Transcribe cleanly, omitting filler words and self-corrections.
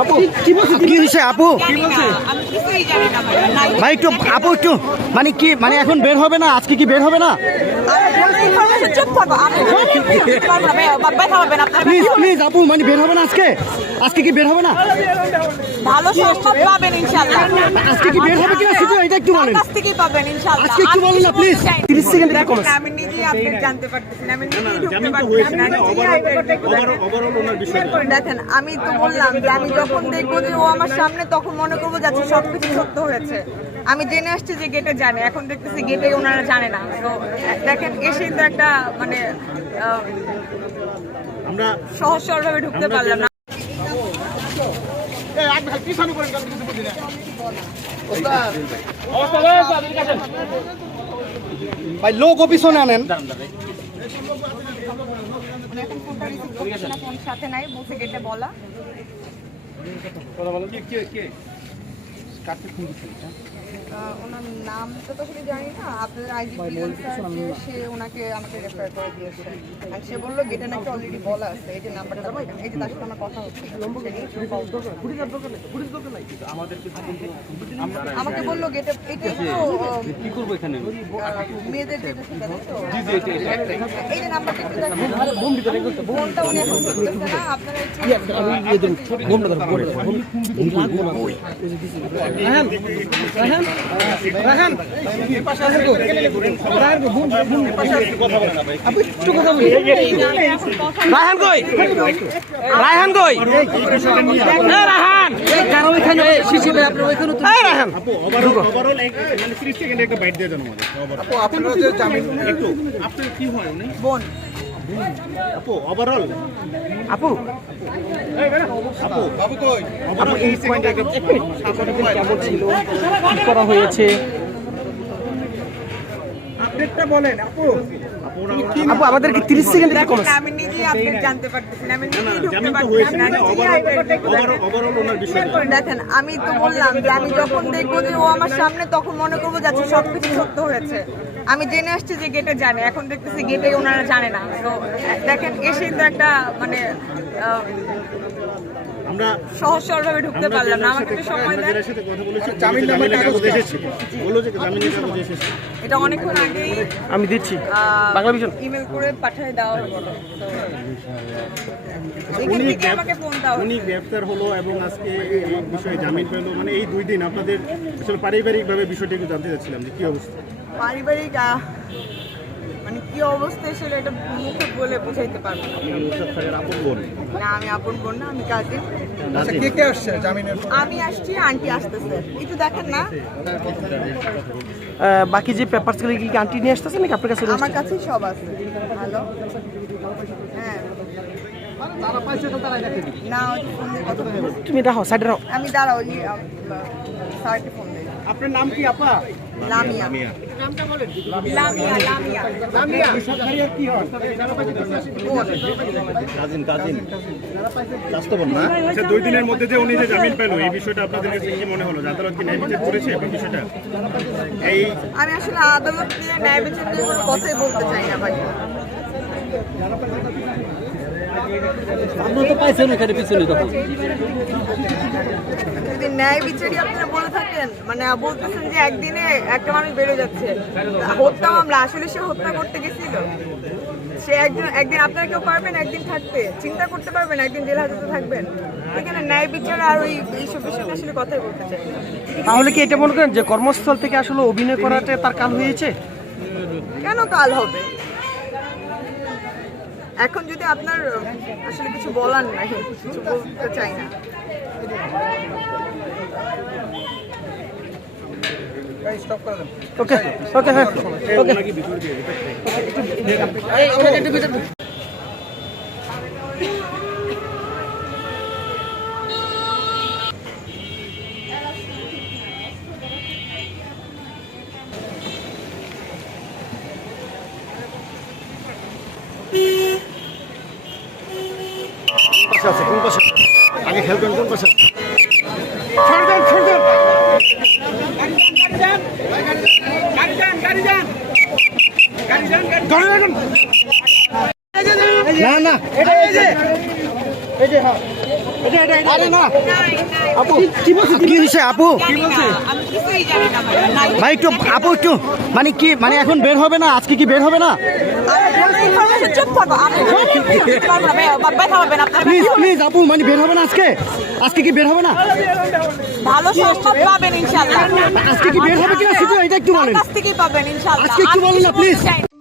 আপু কি বলছে? কি হয়েছে আপু? ভাই একটু আপু একটু মানে কি মানে এখন বের হবে না? আজকে কি বের হবে না? প্লিজ প্লিজ আপু মানে বের হবে না আজকে? আজকে কি বের হবে না? ভালো সংবাদ পাবেন ইনশাআল্লাহ। আজকে কি বের হবে কিনা সেটা এটা একটু বলেন। কাছ থেকেই পাবেন ইনশাআল্লাহ। আজকে একটু বলেন না প্লিজ। 30 সেকেন্ড একটু কম। আমি নিজেই আপডেট জানতে পারতেছি না। আমি নিজেই ঢুকতে জামিন তো পারতেছি হয়েছে না। না, ওভারঅল ওনার বিষয় দেখেন আমি তো বললাম যে আমি যখন দেখবো যে ও আমার সামনে তখন মনে করবো যে আচ্ছা সবকিছু সত্য হয়েছে। আমি জেনে আসছি যে গেটে জানে, এখন দেখতেছি গেটে ওনারা জানে না। তো দেখেন এসেই তো একটা মানে আমরা সহজ সরলভাবে ঢুকতে পারলাম না। ভাই লোক পিছনে আনেন। এখন ফোনটা রিসিভ করছে না, ফোন সাথে নাই, বলছে গেটে বলা। ওনার নামটা তো আসলে জানি না, আপনাদের আইজিপি সে ওনাকে আমাকে রেফার করে দিয়েছে। আর সে বললো গেটে নাকি অলরেডি বলা আছে, এই যে নাম্বারটা, এই যে তার সাথে আমার কথা হচ্ছে, আমাকে বললো গেটে এটাই তো কি করবো এখানে মেয়েদের যেটা সেটা তো এই যে নাম্বারটা একটু দেখেন, ফোনটা উনি এখন করতেছে না, আপনারা রায়হান কই? রায়হান কই? রায়হান কারো এখানে শিশিরে আপনার ওইখানে তো রায়হান আপু ওভারঅল মানে 30 সেকেন্ড একটা বাইট দিয়ে দেন আমাদের। আপু আপনারা যে জামিন একটু আপনার কি হয় উনি? বোন আপু ওভারঅল আপু আপু বাবু কই? আপু এই পয়েন্টে একটা কেমন ছিল, কি করা হয়েছে আপডেটটা বলেন আপু। আপু আমাদেরকে 30 সেকেন্ড একটু কম। আমি নিজেই আপডেট জানতে পারতেছি না, আমি নিজেই ঢুকতে জামিন তো পারতেছি হয়েছে না। না, ওভারঅল ওনার বিষয় দেখেন আমি তো বললাম যে আমি যখন দেখবো যে ও আমার সামনে তখন মনে করবো যে আচ্ছা সবকিছু সত্য হয়েছে। আমি জেনে আসছি যে গেটে জানে, এখন দেখতেছি গেটে ওনারা জানে না। তো দেখেন এসেই তো একটা মানে আমরা সহজ সরলভাবে ঢুকতে পারলাম না। আমাকে একটু সময় দেন। সাথে কথা বলেছি, জামিনের কাগজ এসেছে, বললো যে জামিনের কাগজ এসেছে। এটা অনেকক্ষণ আগেই আমি দিচ্ছি বাংলা ভিশন ইমেল করে পাঠিয়ে দেওয়া হলো। এখান থেকে আমাকে ফোন দাও। উনি গ্রেফতার হলো এবং আজকে এই বিষয়ে জামিন পেলো, মানে এই 2 দিন আপনাদের আসলে পারিবারিকভাবে বিষয়টা একটু জানতে চাচ্ছিলাম যে কি অবস্থা। পারিবারিক মানে কি অবস্থা ছিল এটা মুখে বলে বুঝাইতে পারবো না। আপন বোন না আমি আপন বোন না, আমি কাজিন। কে কে আসছে জামিনের? আমি আসছি, আন্টি আসতেছে, একটু দেখেন না। বাকি যে পেপারস গুলো কি আন্টি নিয়ে আসতেছে নাকি আপনার কাছে? আমার কাছেই সব আছে। হ্যালো হ্যাঁ না ফোন দিয়ে কথা বলবো। তুমি রাখো সাইডে রাখো। আমি দাঁড়াও স্যারকে ফোন দিই। আপনার নাম কি আপা? লামিয়া। লামিয়া লামিয়া লামিয়া কি হয়? বোন। আচ্ছা 2 দিনের মধ্যে যে উনি যে জামিন পেল এই বিষয়টা আপনাদের কাছে কি মনে হলো? আদালত কি ন্যায় বিচার করেছে এই বিষয়টা? এই আমি আসলে আদালত দিয়ে ন্যায় বিচার দিয়ে কোনো কথাই বলতে চাই না ভাই। আপনারা তো পাইছেন এখানে পিছনে তখন। যদি ন্যায় বিচারই আপনারা বলে থাকেন, মানে বলতেছেন যে একদিনে একটা মানুষ বেড়ে যাচ্ছে, হত্যা মামলা, আসলে সে হত্যা করতে গেছিল, সে একদিন আপনারা কেউ পারবেন একদিন থাকতে, চিন্তা করতে পারবেন একদিন জেল হাজতে থাকবেন? এখানে ন্যায় বিচার আর ওই এইসব বিষয়ে আসলে কথাই বলতে চাই না। তাহলে কি এটা মনে করেন যে কর্মস্থল থেকে আসলে অভিনয় করাটা তার কাল হয়েছে? কেন কাল হবে? এখন যদি আপনার আসলে কিছু বলার নাই, কিছু বলতে চাই না। ওকে ওকে হ্যাঁ ওকে। কোন পাশে আগে খেলবেন? কোন পাশে? না না এই যে হ্যাঁ আরে না নাই, নাই। আপু কি বলছে কি হয়েছে আপু জানি না, আমি কিছুই জানি না ভাই। নাই। ভাই একটু আপু একটু মানে কি মানে এখন বের হবে না আজকে কি বের হবে না আমি চুপ থাকো, আমি বলতে পারবো না, ভাই, ব্যথা পাবেন আপনার। প্লিজ প্লিজ আপু মানে বের হবে না আজকে আজকে কি বের হবে না ভালো সংবাদ পাবেন ইনশাআল্লাহ। আজকে কি বের হবে কিনা শুধু এটা একটু তার বলেন কাছ থেকেই পাবেন ইনশাআল্লাহ। আজকে একটু আমি বলেন না, কিছু বলতে please। চাই না।